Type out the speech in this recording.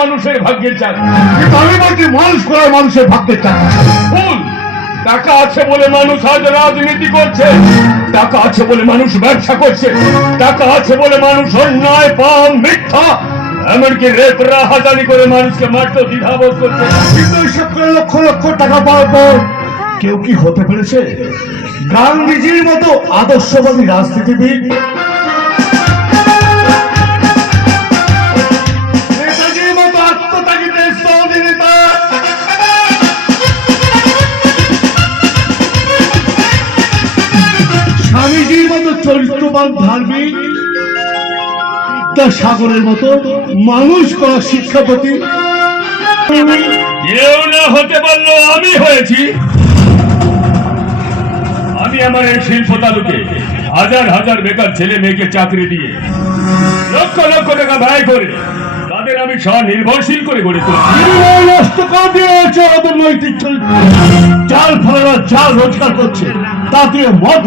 মানুষের ভাগ্যের চাকা। কিন্তু আমি বলছি মানুষ করায় মানুষের ভাগ্যের চাকা। ভুল। টাকা আছে বলে মানুষ আজ রাজনীতি করছে, টাকা আছে বলে মানুষ ব্যবসা করছে, টাকা আছে বলে মানুষ অন্যায় পাপ মিথ্যা এমনকি রেপ রাহাজানি করে মানুষকে মারতে দ্বিধাবোধ করছে। কিন্তু এইসব করে লক্ষ লক্ষ টাকা পাওয়ার পর কেউ কি হতে পেরেছে গান্ধীজির মতো আদর্শবাদী রাজনীতিবিদ? নেতাজির মতো আত্মত্যাগী দেশবাদী নেতা? স্বামীজির মতো চরিত্রবান ধার্মিক? সাগরের মতো মানুষ করা শিক্ষাপতি? কেউ না হতে পারলো, আমি হয়েছি। আমি আমার এই শিল্প তালুকে হাজার হাজার বেকার ছেলে মেয়েকে চাকরি দিয়ে লক্ষ লক্ষ টাকা ব্যয় করে তাদের আমি স্বনির্ভরশীল করে গড়ে তুলেছি। নষ্ট করে দিয়েছে ওদের নৈতিক চরিত্র। চাল ফলারা যা রোজগার করছে তা দিয়ে মদ